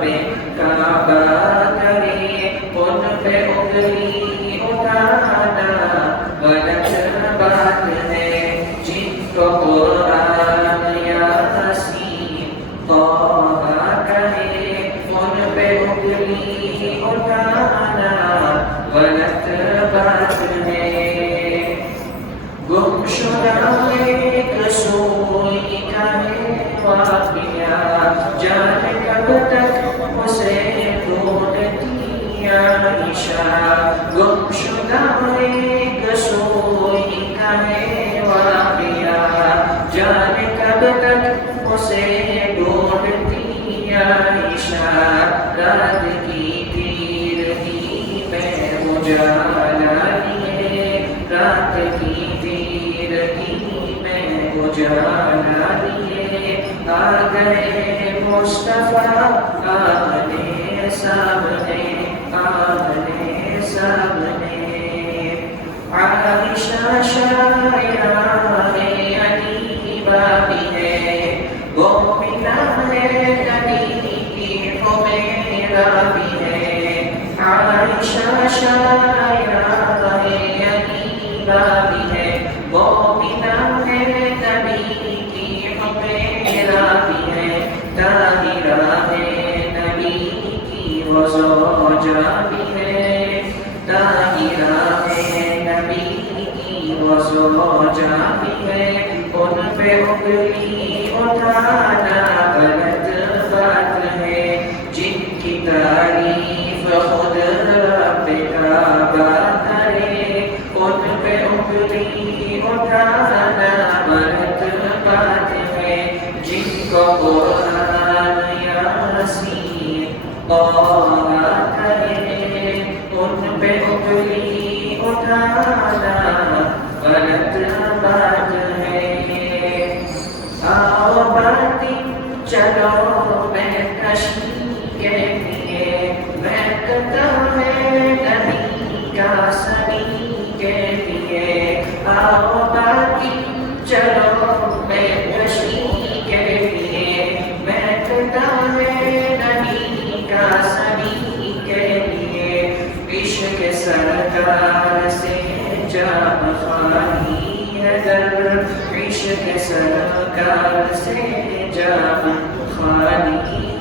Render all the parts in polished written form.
पे काबा करे उन पे उंगली उठाना गलत बात है। जिनको कुरान यासीन तौबा करे उन पे उंगली उठाना गलत बात है। गुमशुदा एक सोई का है वाक़िया जाने कब तक उसे ढूंढती आयशा। गुमशुदा एक सोई का है वाक़िया जाने कब तक उसे ढूंढती आयशा। रात की तीर ही में उजाला लिए रात की तीर ही में उजाला लिए आ गए मुस्तफा आमने सामने आमने सामने। आयशा शायरा है अनीबा भी है मोमिना है नबी की हुमैरा भी है। आयशा शायरा है अनीबा भी है मोमिना है नबी की हुमैरा भी है। ताहिरा है नबी की वो ज़ौजा भी है ताहिरा है नबी की वो ज़ौजा भी है। उन पे उंगली उठाना गलत बात है। जिनकी तारीफ खुद रब काबा करे उन पे उंगली उठाना गलत बात है। जिनको कुरान यासीन तौबा करे उन पे उंगली उठाना गलत बात है। आओ बाती चलो मैं कशी के लिए महकता है नबी का सभी के लिए। आओ बाती चलो मैं कशी के लिए महकता है नबी का सभी के लिए। इश्क सरकार से जाम खाली है दर इश्क सरकार से जाम खाली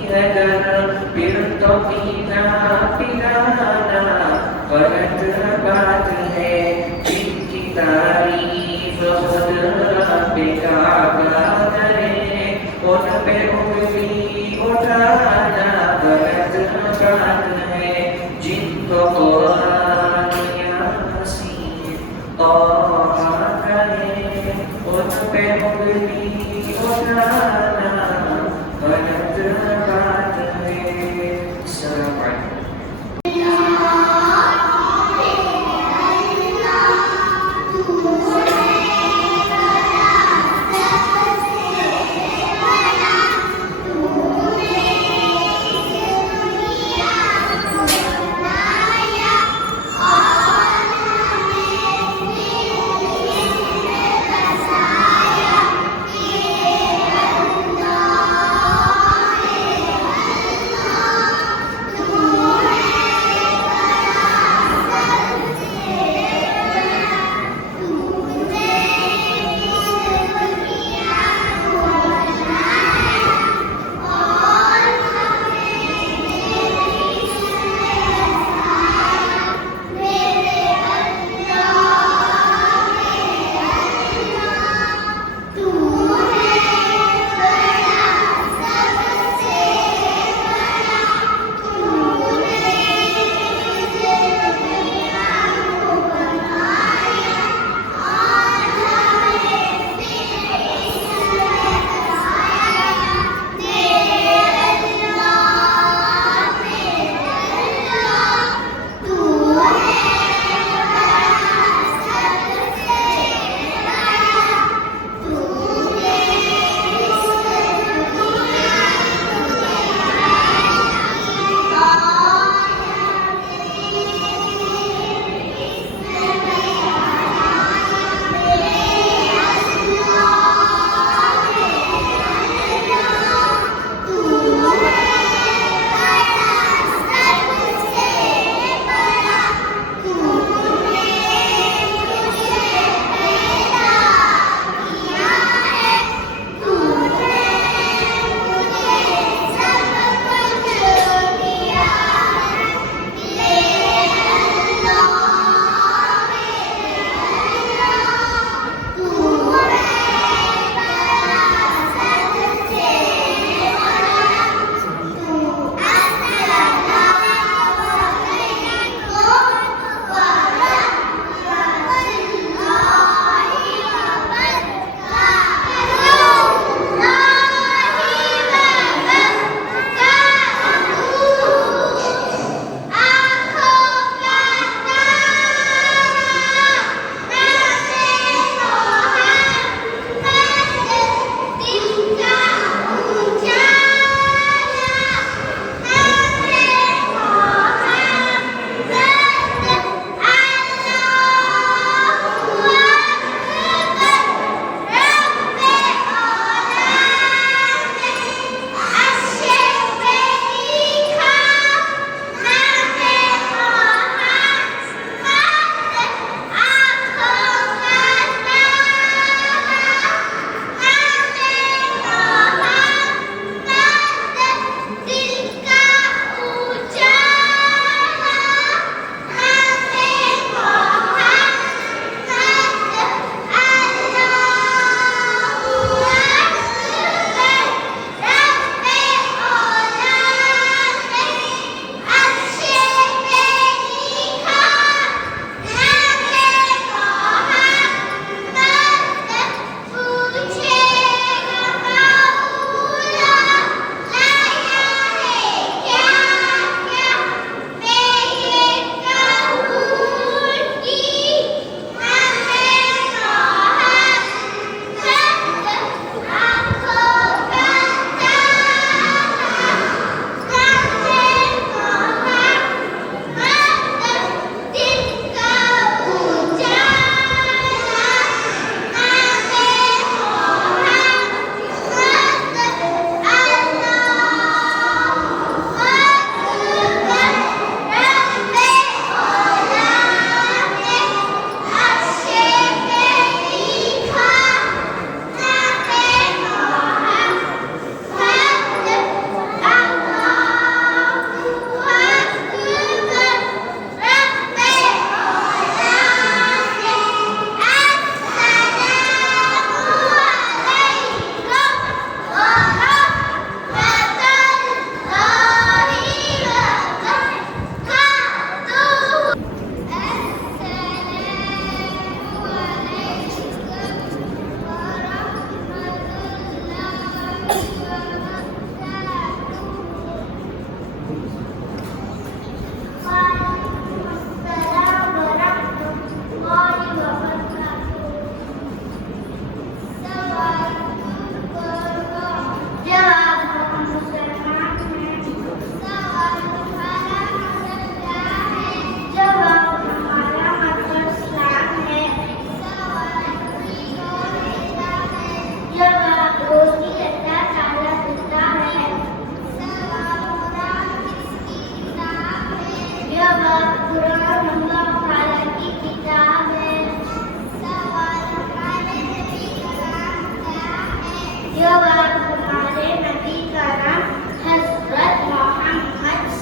है दर। फिर तो पीना पिलाना गलत बात है। जिनकी तारीफ खुद रब काबा करे उन पे उंगली उठाना गलत बात है। जिनको कुरान यासीन तौबा करे उन पे उंगली उठाना गलत बात है। अस्सलामु अलैकुम।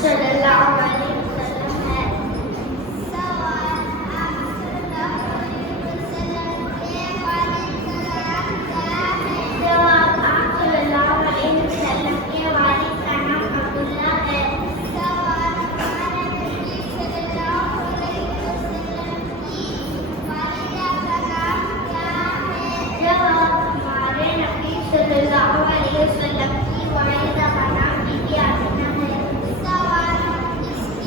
सल्लल्लाहु अलैहि वसल्लम है। सवाल, आप सल्लल्लाहु अलैहि वसल्लम के वालिद का नाम क्या है? जवाब, आप सल्लल्लाहु अलैहि वसल्लम के वालिद का नाम अब्दुल्लाह है। सवाल, हमारे नबी सल्लल्लाहु अलैहि वसल्लम की वालिदा का नाम क्या है? जवाब, हमारे नबी सल्लल्लाहु अलैहि वसल्लम की वालिदा का नाम बीबी आमिना है। सवाल, इसकी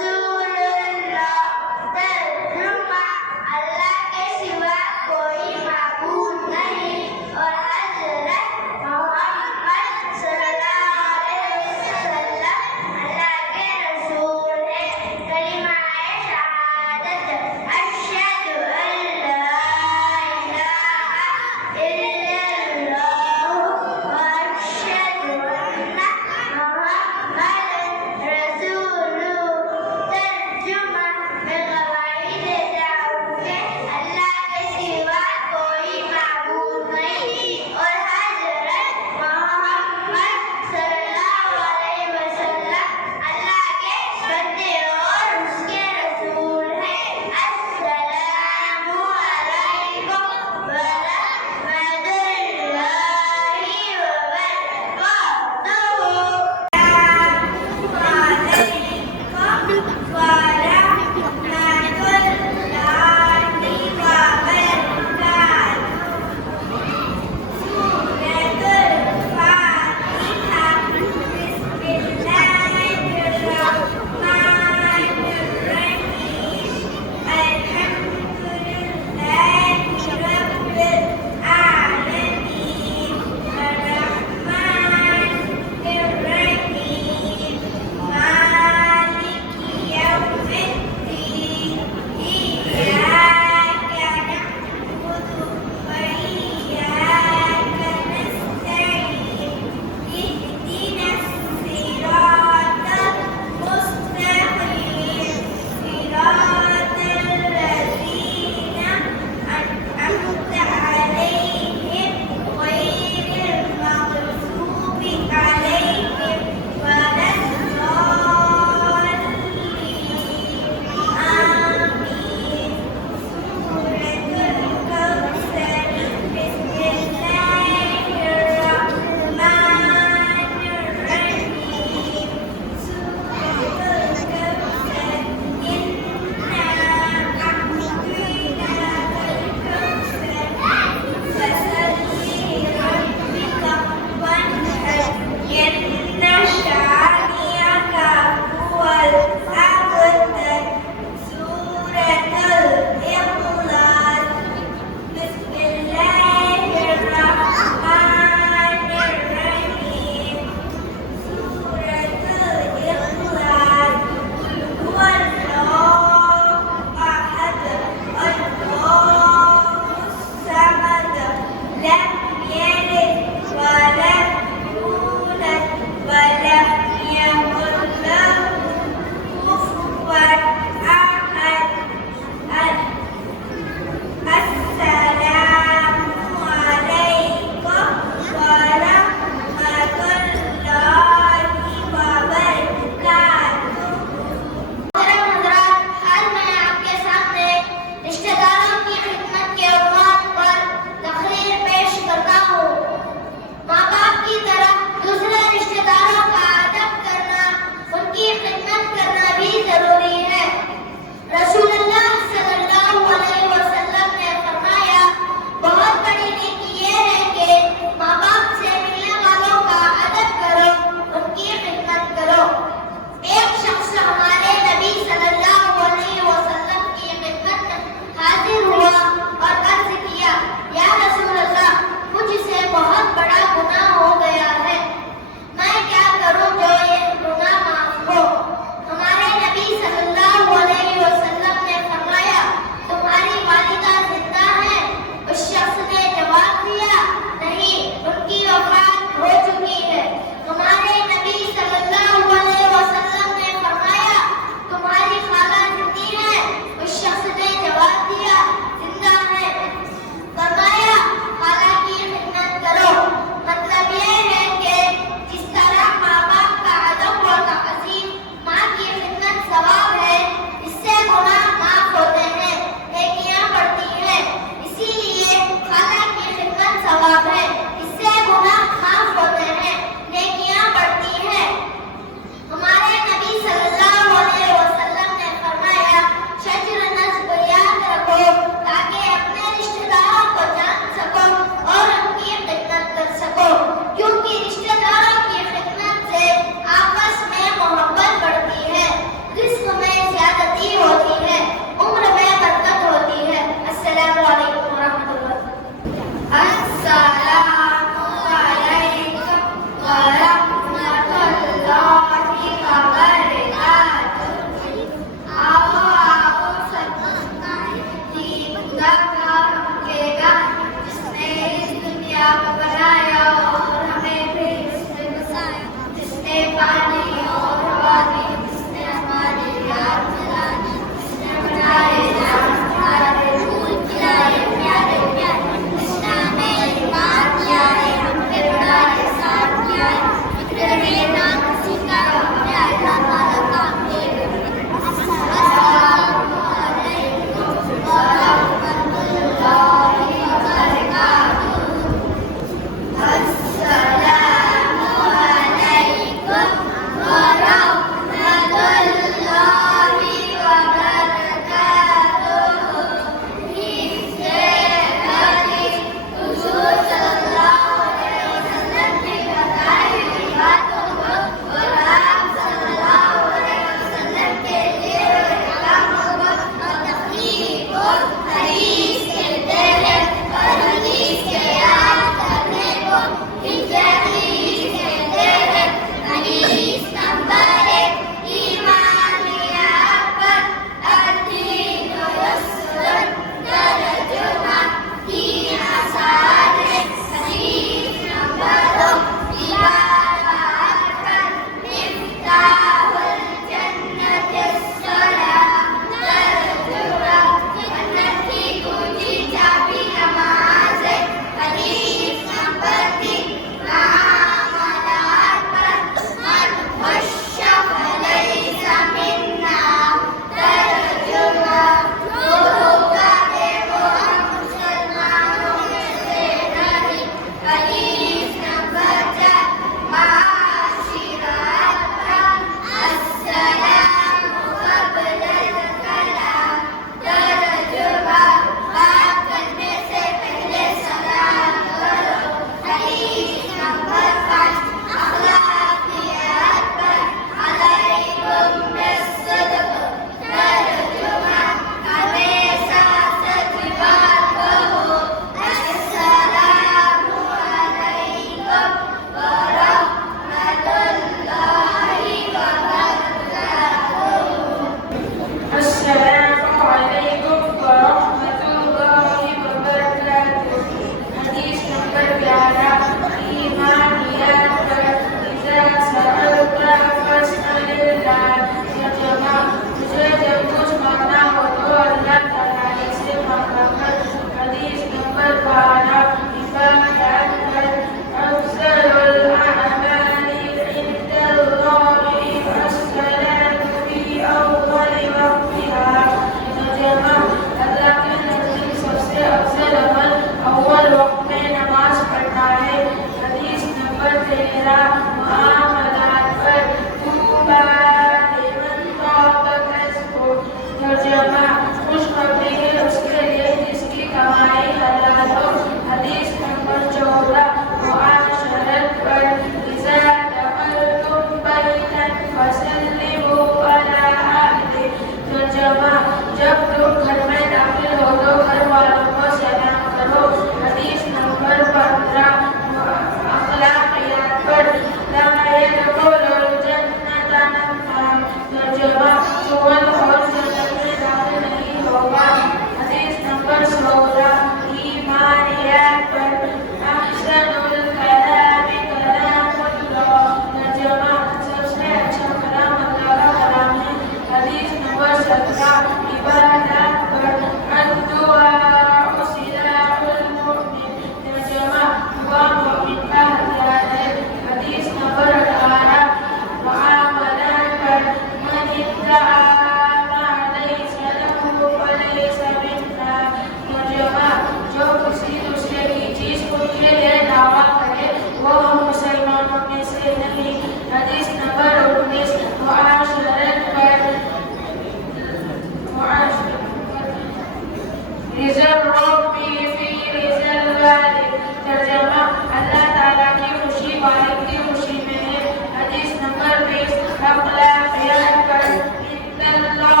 रिजल रब्बी फी रिजल वालिद। तर्जमा अल्लाह ताला की खुशी वालिद की खुशी में है। हदीस नंबर 20 अखलाकियात पर इन्नल्लाह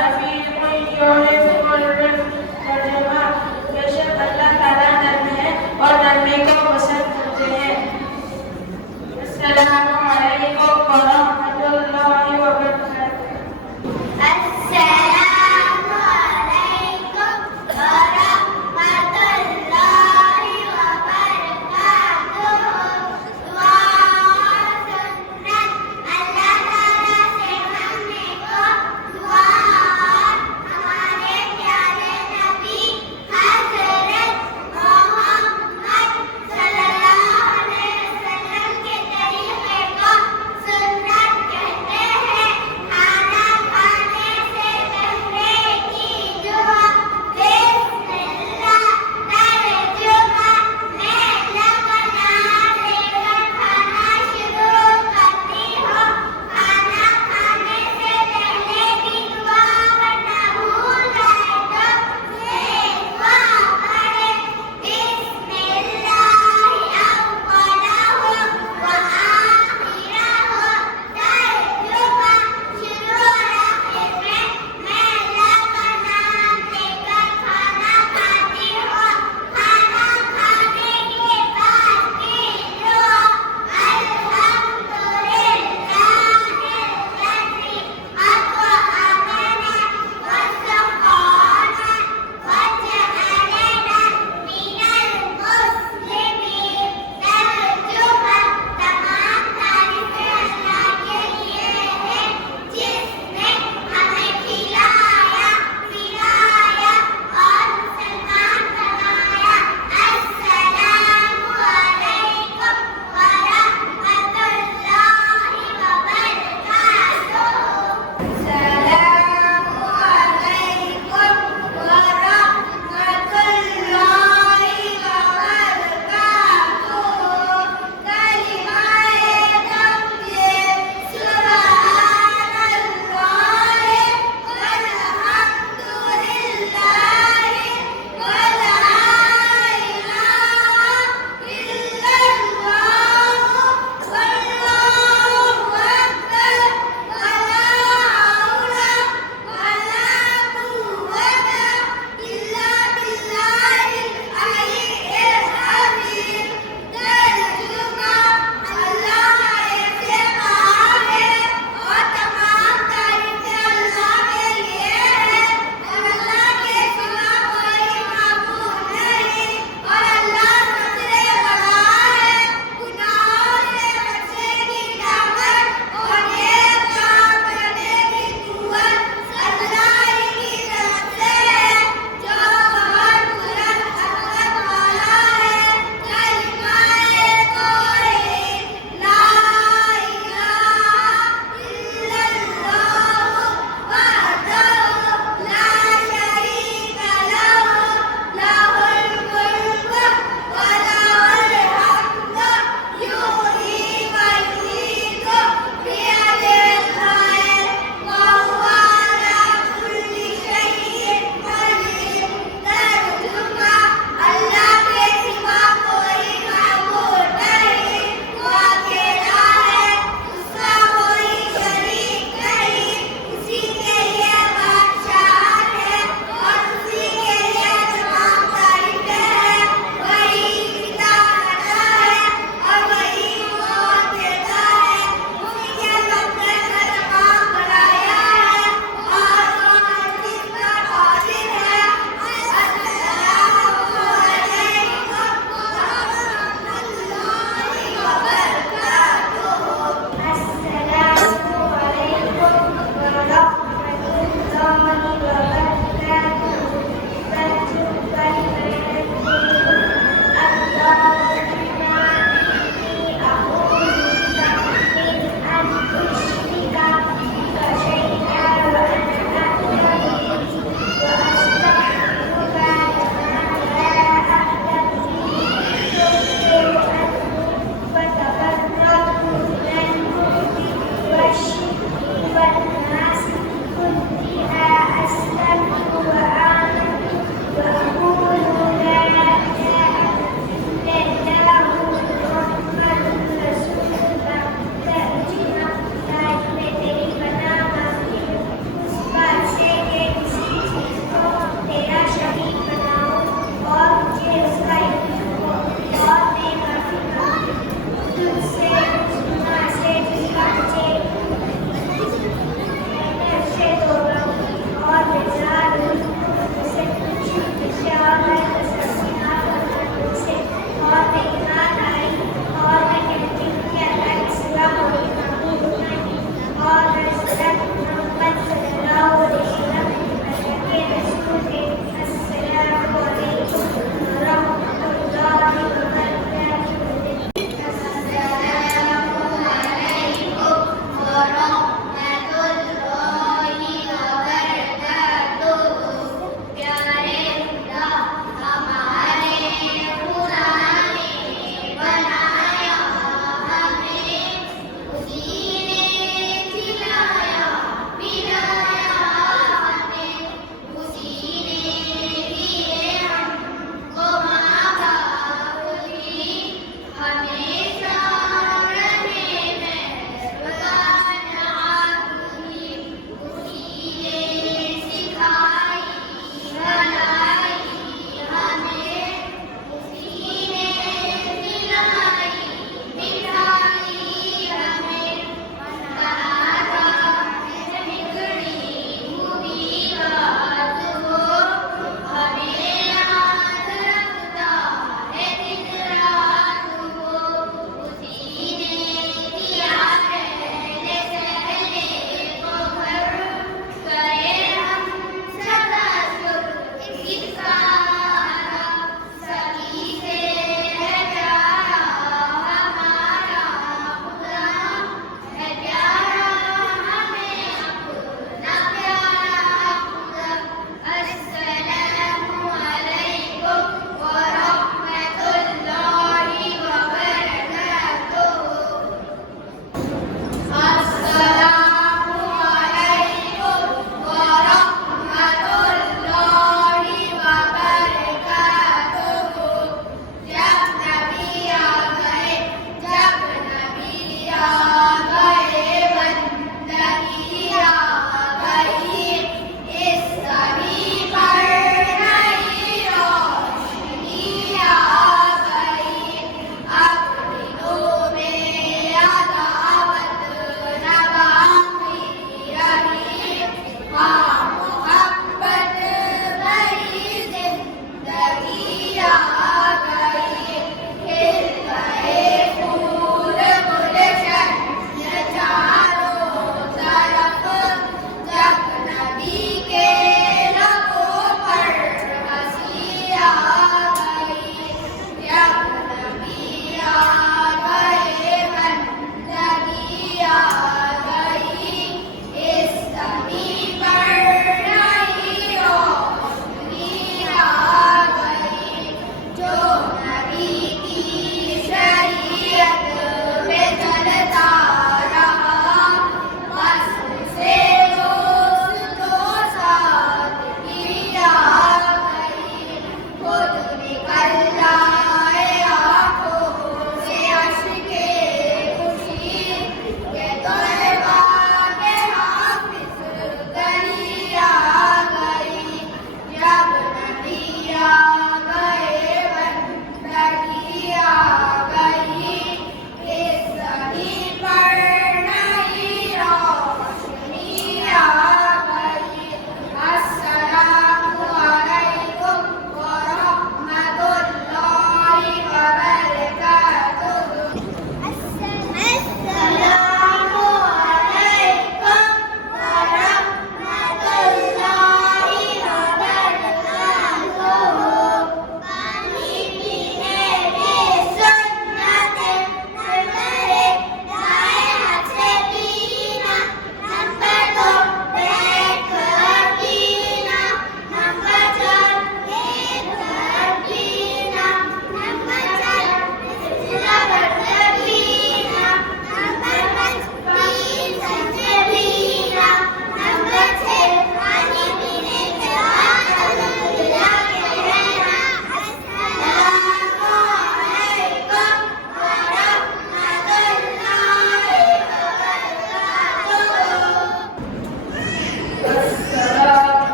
रफीकुन युहिब्बुल रिफ्क। तर्जमा बेशक अल्लाह ताला नर्म है और नरमी को पसंद करते हैं। अस्सलामु अलैकुम व रहमतुल्लाहि व बरकातुहू। अस्सलामु अलैकुम व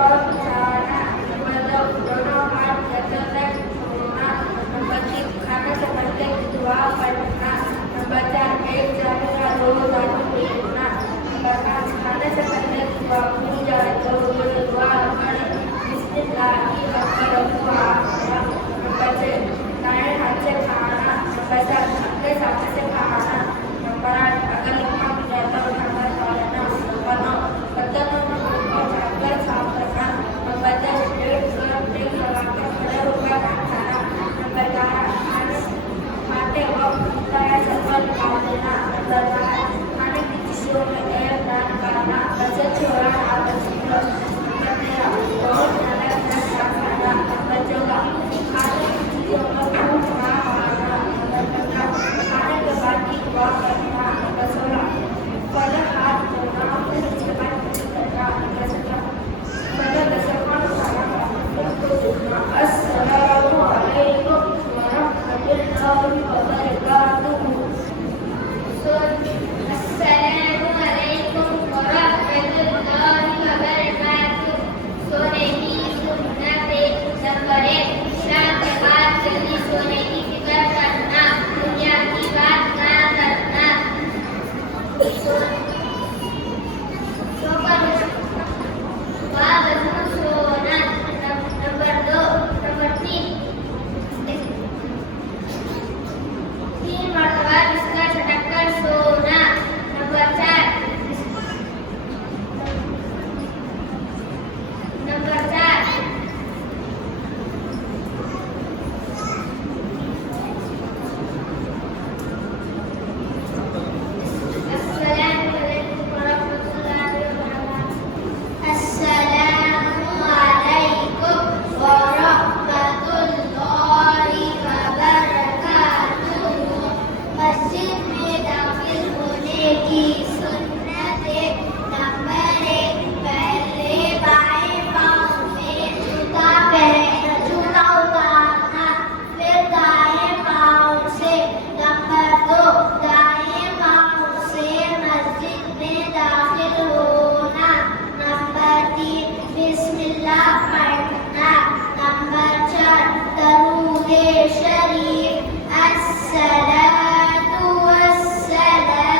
और बिछाना। नंबर 2, दोनों हाथ गर्दन तक छोड़ना। नंबर 3, खाने से पहले दुआ पढ़ना। नंबर 4, एक जाने का 2 दानों देखना। नंबर 5, खाने से पहले दुआ भूल जाए तो ये दुआ पढ़े, बिस्मिल्लाहि वल्लाह। नंबर 6, दाएं हाथ से खाना। नंबर 7, अपने सामने से खाना। नंबर 8, अगर लम्बा हो जाए तो खाना खा लेना। नंबर 9, बर्तनों में मुंह झाड़कर साफ करना। नंबर 10, पेट पर तेल लगाकर खड़े होकर खाना। नंबर 11, खाते वक्त तय सफर निकाल देना। नंबर 12, खाने की चीजों में एयर न निकालना। बच्चे छोड़ा हाथ रखना। नंबर 13, बहुत ज्यादा साफ खाना। नंबर 14, खाने की चीजों पर खूब मारना। नंबर 15, खाने के बाद की दुआ करना। नंबर 16, पहले हाथ धोना फिर उसके बाद कुछ करना। नंबर 17, पहले दस्तरखान उठाना फिर उसको धोना। अस्सलामु अलैकुम व रहमतुल्लाहि व बरकातुहू। अस्सलामु अलैकुम व रहमतुल्लाहि व बरकातुहू। सोने की सुन्नतें। नंबर 1, इशा के बाद जल्दी सोने की फिक्र करना, दुनिया की बात ना करना। सोकर बावजूद सोना। नंबर 2, नंबर 3, 3 मरतबा बिस्तर झटक कर सोना। नंबर 4, नंबर 4, अस्सलामु अलैकुम व रहमतुल्लाहि व बरकातुहू। अस्सलामु अलैकुम व रहमतुल्लाहि व बरकातुहू। मस्जिद में दाखिल होने की सुन्नतें। नंबर 1, पहले बाएं पाँव में जूता उतारना, फिर दाएं पाँव से। नंबर 2, दाएं पाँव से मस्जिद में दाखिल होना। नंबर 3, बिस्मिल्लाह पढ़ना। नंबर 4, दरूद शरीफ। अस्सलातु वस्सलामु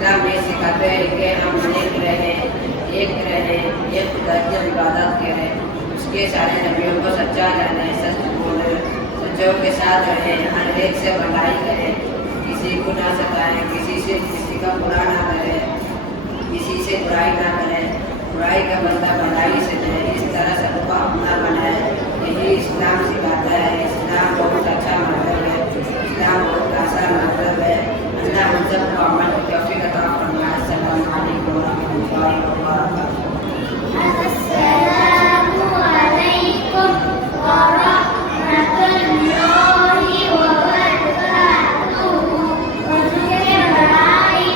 इस्लाम ये सिखाते हैं कि हम एक रहें, एक खुदा की इबादत करें, उसके सारे नबियों को सच्चा जाने, सच बोले, सच्चों के साथ रहें, हर एक से भलाई करें, किसी को ना सताएं, किसी का बुरा ना करें, किसी से बुराई ना करें, बुराई का बदला भलाई से दे, इस तरह सबको अपना बनाए। यही इस्लाम सिखाता है। इस्लाम बहुत अच्छा मतलब है, इस्लाम बहुत आसान मतलब है। अल्लाह हम सबको अमल की तौफीक अता फरमाए। अस्सलामु अलैकुम व रहमतुल्लाहि व बरकातुहू। अस्सलामु अलैकुम व रहमतुल्लाहि व बरकातुहू। वज़ू के बड़ाई,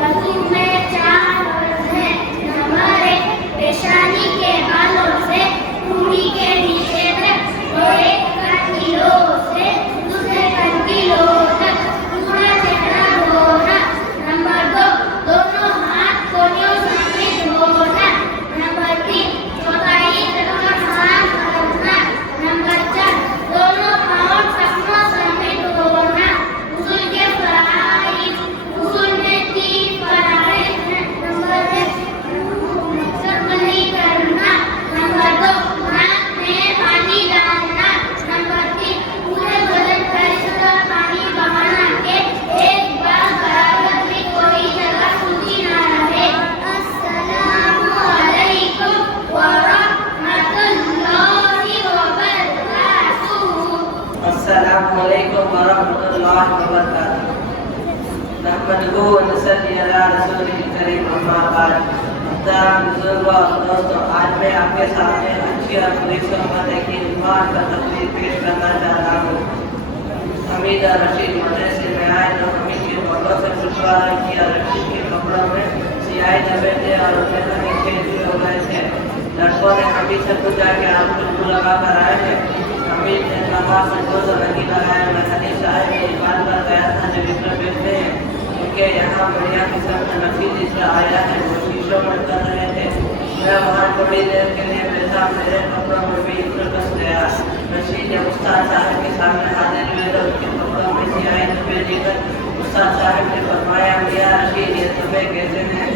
वज़ू में 4 फर्ज हैं। नंबर 1, पेशानी के बालों से रूढ़ी के नीचे तक और एक कंठीलो से दूसरे कंठीलो तक पूरा चेहरा धोना। नंबर 2, दोनों हाथ कोहनियों समेत धोना। नंबर 3, चौथाई तरफ हाथ रखना। नंबर 4, दोनों पाँव टखनों समेत धोना। गुस्ल के फराइज़, गुस्ल में 3 फराइज़ हैं। नंबर 1, मुस्तकबिली करना। नंबर 2, नाक में पानी डालना। नंबर 3, पूरे बदन पर इसका पानी बहाना के एक बार बराबर में कोई जगह सूखी ना रहे। अस्सलामु अलैकुम व रहमतुल्लाहि व बरकातुहू। अस्सलामु अलैकुम व रहमतुल्लाहि व बरकातुहू। नहमदुहु व नसल्ली अला रसूलिल करीम, अम्मा बाद। मुहतरम बुजुर्गों और दोस्तों, आज मैं आपके सामने अच्छी और बुरी सोहबत की उन्वान पर तकरीर पेश करना चाह रहा हूँ। हमीद और रशीद मदरसे में आए तो हमीद के कपड़ों से छुटकारा किया। रशीद के कपड़ों में सियाही दबे थे और उनमें कहीं छेद भी हो गए थे। लड़कों ने हमीद से पूछा कि आप खुशबू लगा कर आए थे। हमीद ने कहा खुशबू तो नहीं लगाया, मैं हनीफ साहब की दुकान पर गया था जो इत्र बेचते हैं, उनके यहाँ बढ़िया किस्म का नफीस इत्र आया है, वो शीशों में कर रहे थे। मैं वहाँ थोड़ी देर के लिए बैठा, मेरे कपड़ों में भी इत्र बस गया। रशीद जब उस्ताद साहब के सामने हाजिर हुए तो उनके कपड़ों में सियाही धब्बे लेकर उस्ताद साहब ने फरमाया, मियां रशीद ये धब्बे कैसे हैं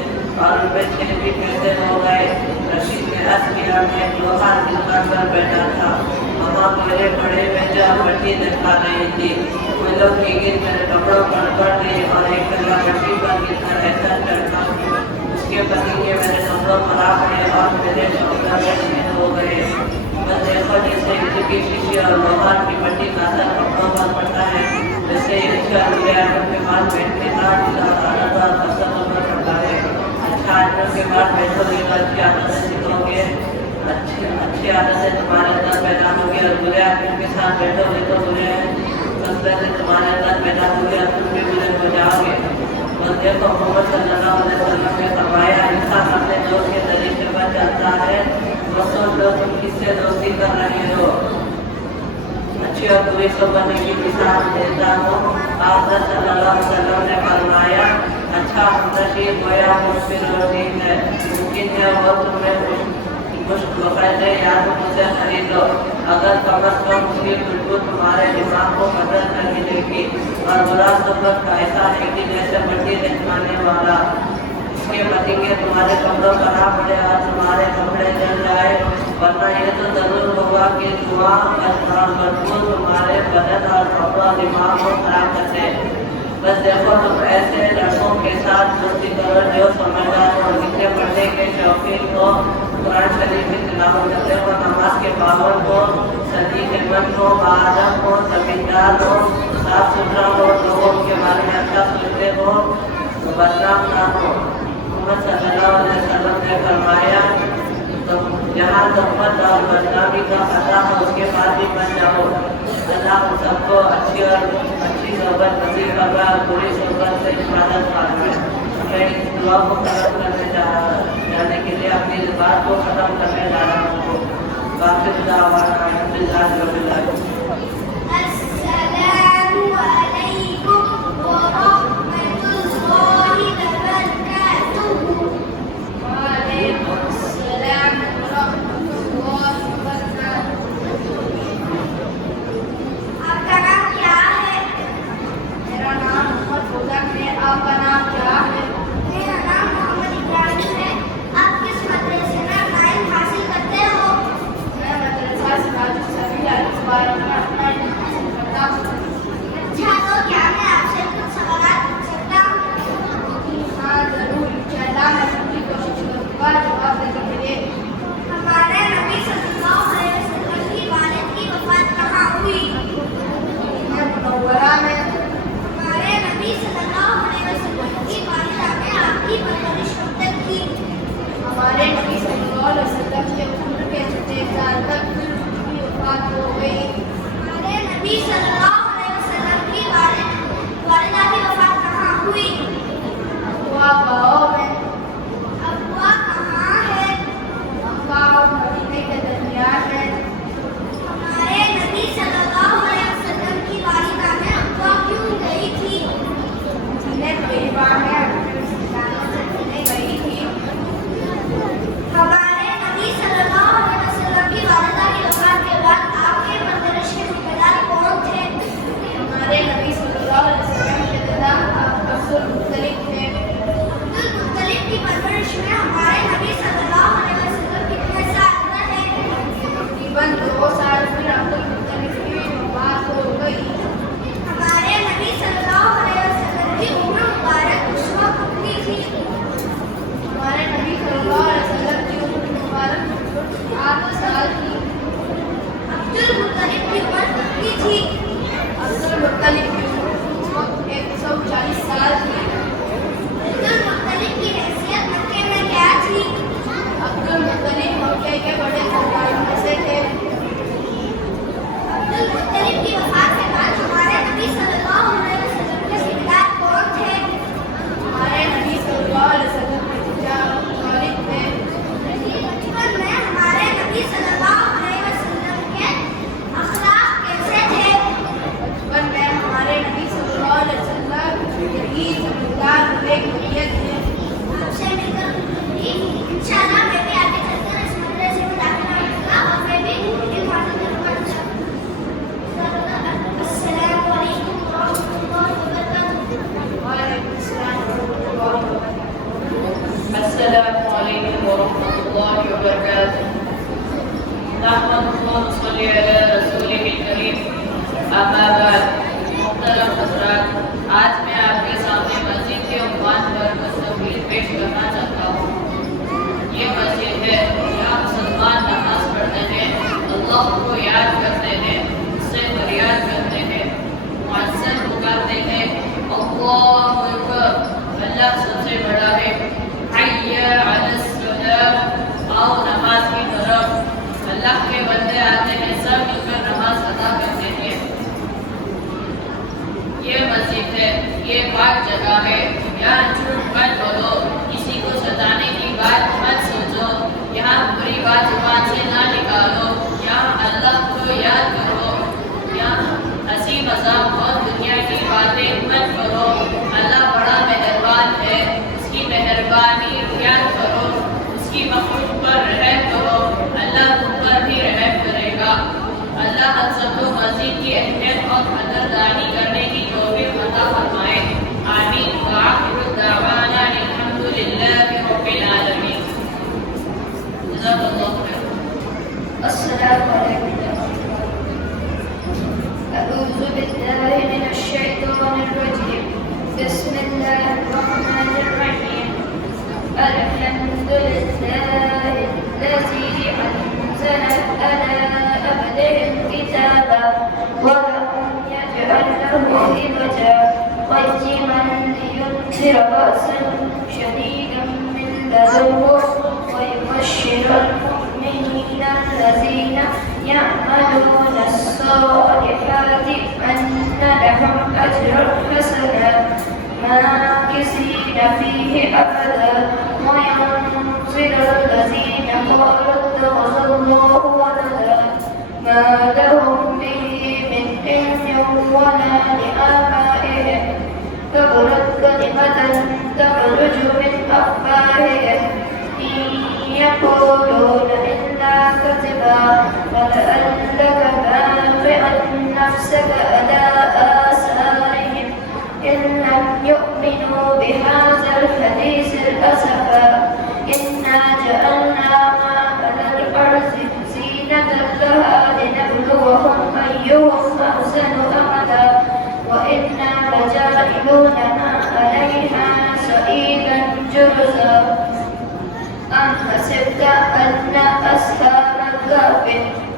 और उनमें छेद भी कैसे हो गए। रशीद ने अर्ज किया, मैं एक लोहार की दुकान पर बैठा था, वहाँ मेरे बड़े बेटे और भट्टी देखा रही थी। वे लोग की गिर मेरे कपड़ों पर पड़ गई और एक कला भट्टी पर गिरकर ऐसा चढ़ता उसके पति के मेरे कपड़ों पर आ गए और मेरे कपड़ों में छेद हो गए। बस देखो जैसे ईंट की शीशी और लोहार की भट्टी का असर कपड़ों पर पड़ता है, जैसे रिक्शा आदमियों के बाद बैठने का असर पर पड़ता है। अच्छा आदमियों के बाद बैठोगे तो अच्छी आदतें सीखोगे, अच्छी आदतें तुम्हारे अंदर पैदा होगी, और बुरे आदमियों के साथ बैठोगे तो बुरे संस्कृति तुम्हारे अंदर पैदा होगी और तुम भी बुरे हो जाओगे। बस देखो मोहम्मद सल्लल्लाहु अलैहि वसल्लम ने फरमाया, इंसान अपने दोस्त के तरीके पर चलता है। दोस्तों तो तुम किससे दोस्ती कर रहे हो? अच्छी और बुरी सोबत की मिसाल देता हूँ। आप सल्लल्लाहु अलैहि वसल्लम ने फरमाया, अच्छा हमनशीर गोया मुश्किल रोज़ीन है, मुमकिन है वो तुम्हें मुश्किल या तुम उसे खरीदो। अगर कम अज कम उसकी खुशबू तुम्हारे दिमाग को बदल कर मिलेगी। और बुरा सोबत का ऐसा है कि जैसे भट्टी देखने वाला, उसके पति के तुम्हारे कपड़ों का ना पड़े और तुम्हारे कपड़े जल जाए, वरना ये तो जरूर होगा कि धुआं और बदबू तुम्हारे बदन और कपड़ा दिमाग को खराब करते। बस देखो तुम ऐसे लड़कों के साथ दोस्ती करो जो समझदार हो, लिखने पढ़ने के शौकीन हो, कुरान शरीफ की तिलावत करते हो, नमाज के पाबंद हो, सदी खिदमत हो, बादब हो, जमींदार हो, साफ सुथरा हो, लोगों के बारे में अच्छा सोचते हो, बदनाम ना हो। मोहम्मद सल्लल्लाहु अलैहि वसल्लम ने फरमाया, तो जहाँ तोहमत और बदनामी का पता हो उसके बाद भी बच जाओ। अल्लाह हम सबको अच्छी सोबत नसीब फरमाए और बुरी सोबत से हिफाजत फरमाए। मैं इस दुआ को खत्म करने जाने के लिए अपनी इस बात को खत्म करने जा रहा हूँ। बाकी दावाना अल्हम्दुलिल्लाह रब्बिल आलमीन। अस्सलामु अलैकुम व रहमतुल्लाहि व बरकातुहू। वालेकुम अस्सलाम व रहमतुल्लाहि व बरकातुहू। आपका नाम क्या है? मेरा नाम मोहम्मद फौजन है। आपका नाम क्या है? तकरीबन 2 साल फिर अब्दुल मुत्तलिब की वफात हो गई। हमारे नबी सल्लल्लाहु अलैहि वसल्लम की उम्र मुबारक उस वक्त कितनी थी? हमारे नबी सल्लल्लाहु अलैहि वसल्लम की उम्र मुबारक 8 साल थी। अब्दुल मुत्तलिब की उम्र कितनी थी? अब्दुल मुत्तलिब की उम्र उस वक्त 140 साल थी। अब्दुल मुत्तलिब की हैसियत मक्के में क्या थी? अब्दुल मुत्तलिब मक्के के बड़े सरदारों में से थे। अब्दुल मुत्तलिब की वफात के बाद हमारे नबी सल्लल्लाहु अलैहि वसल्लम के रिश्तेदार कौन थे? हमारे नबी सल्लल्लाहु अलैहि वसल्लम के चाचा अबू तालिब थे। बचपन में हमारे नबी सल्लल्लाहु अलैहि वसल्लम के अखलाक कैसे थे? बचपन में हमारे नबी सल्लल्लाहु अलैहि वसल्लम यही समझदार नेक नीयत थे। आपसे मिलकर इंशाअल्लाह मैं भी आगे चलकर इस मदरसे में दाखिला लूंगा और मैं भी हिफाजत करूंगा इंशाअल्लाह। अस्सलामु अलैकुम व रहमतुल्लाहि व बरकातुहू। वालेकुम अस्सलाम व रहमतुल्लाहि व बरकातुहू। अस्सलामु अलैकुम व रहमतुल्लाहि व बरकातुहू। नहमदुहु व नसल्ली अला रसूलिहिल करीम। अम्मा बाद। मुहतरम हज़रात, आज मैं आपके सामने मस्जिद के उन्वान पर कुछ तस्वीर पेश करना चाहता हूँ। ये मस्जिद है, यहाँ मुसलमान नमाज पढ़ते हैं, अल्लाह को याद करते हैं, उससे फरियाद करते हैं, मुअज्जिन पुकारते हैं, अल्लाहु अकबर, अल्लाह सबसे बड़ा है, हय्या अलस सलाह, आओ नमाज की तरफ। अल्लाह के बंदे आते हैं, सब मिलकर नमाज अदा करते हैं। ये मस्जिद है, ये पाक जगह है, यहाँ झूठ मत बोलो, किसी को सताने की बात मत सोचो, यहाँ बुरी बात जुबान से ना निकालो, यहाँ अल्लाह को याद करो, यहाँ हंसी मजाक और दुनिया की बातें मत करो। अल्लाह बड़ा मेहरबान है, उसकी मेहरबानी याद करो, उसकी मखलूक पर रहम करो, अल्लाह तुम पर भी रहम करेगा। अल्लाह हम सबको मस्जिद की अहमियत और कदरदानी करने की तौफीक अता फरमाए। आमीन। व आखिरु दावाना अल्हम्दुलिल्लाहि रब्बिल आलमीन। जज़ाकल्लाहु खैर। अस्सलामु अलैकुम। अऊज़ु बिल्लाहि मिनश शैतानिर रजीम। बिस्मिल्लाहिर रहमानिर रहीम। अल्हम्दुलिल्लाहि लज़ी अनज़ला अला अब्दिहिल किताबा व लम यजअल लहु इवजा क़य्यिमन लियुनज़िरा बअसन शदीदन मिन लदुन्हु व युबश्शिरल मुमिनीना allazina ya'maluna as-salihati anna lahum ajran hasanan makisina fihi abada wa yunzira allazina qalu ittakhadallahu walada ma lahum bihi min ilmin wala li'abaihim kaburat kalimatan takhruju min afwahihim يقولون إلا كذبا ولعلك باخع نفسك على آثارهم إن لم يؤمنوا بهذا الحديث أسفا إنا جعلنا ما على الأرض زينة لها لنبلوهم أيهم أحسن عملا وإنا لجاعلون ما عليها صعيدا جرزا أم حسبت أن أصحاب الكهف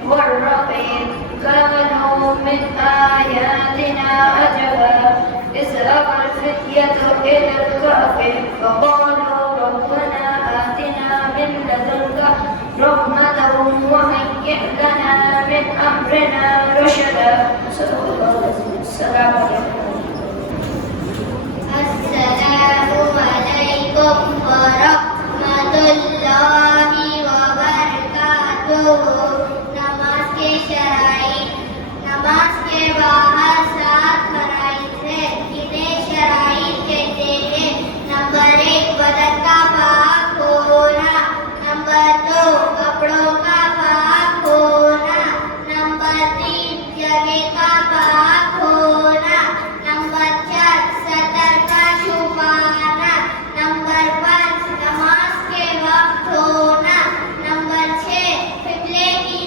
والرقيم كانوا من آياتنا عجبا إذ أوى الفتية إلى الكهف فقالوا ربنا آتنا من لدنك رحمة وهيئ لنا من أمرنا رشدا. صدق الله العظيم. السلام عليكم. अस्सलामु अलैकुम व रहमतुल्लाहि व बरकातुहू। नमाज के शराइत। नमाज के बाहर 7 फराइज़ हैं, इन्हें शराइत कहते हैं। नंबर 1 बदन का पाक होना। नंबर 2 कपड़ों का पाक होना। नंबर 3 जगह का पाक होना। नंबर 4 सतर का छुपाना। नंबर 5 नमाज के वक्त होना। नंबर 6 क़िबले की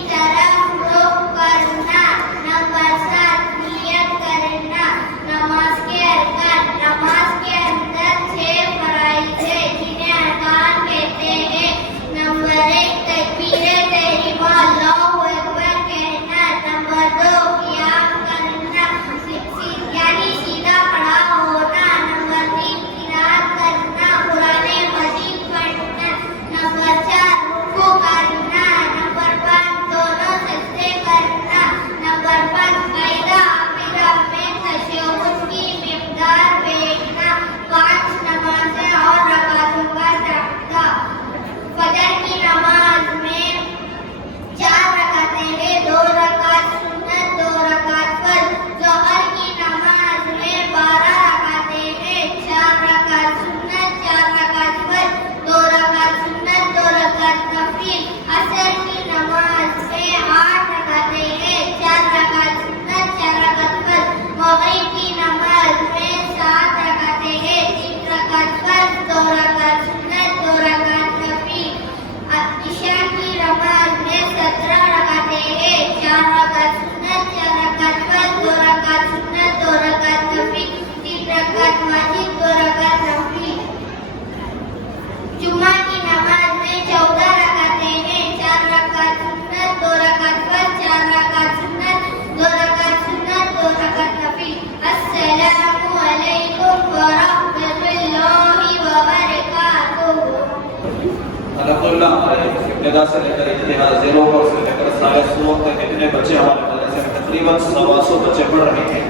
इब्तिदा से लेकर इंतहा, ज़ीरो से लेकर सारे सूरत तक इतने बच्चे हमारे मदरसे में तकरीबन 125 बच्चे पढ़ रहे हैं।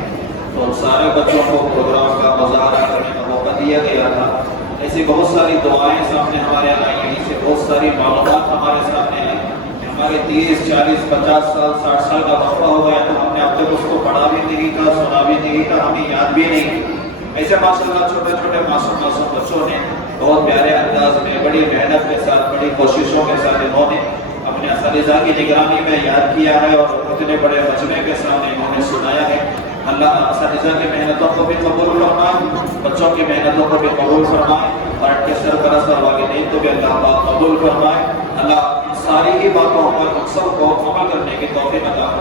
तो उन सारे बच्चों को प्रोग्राम का मुज़ाहरा करने का मौका दिया गया था। ऐसी बहुत सारी दुआएं सामने हमारे आई, ऐसी बहुत सारी मालूमात हमारे सामने आई। हमारे 30, 40, 50 साल, 60 साल का वक्फा हो गया तो हमने अब तक उसको पढ़ा भी नहीं था, सुना भी नहीं था, हमें याद भी नहीं। ऐसे माशाल्लाह छोटे छोटे मासूम बच्चों ने बहुत प्यारे अंदाज में, बड़ी मेहनत के साथ, बड़ी कोशिशों के साथ इन्होंने अपने असतिज़ा की निगरानी में याद किया है और इतने बड़े मजमे के सामने इन्होंने सुनाया है। अल्लाह असतिज़ा की मेहनतों को भी कबूल फरमाए, बच्चों की मेहनतों को भी कबूल फरमाए और इनके सरपरस्त और वालिदैन को भी अल्लाह कबूल फरमाए। अल्लाह सारी ही बातों पर हम सबको अमल करने की तौफीक अता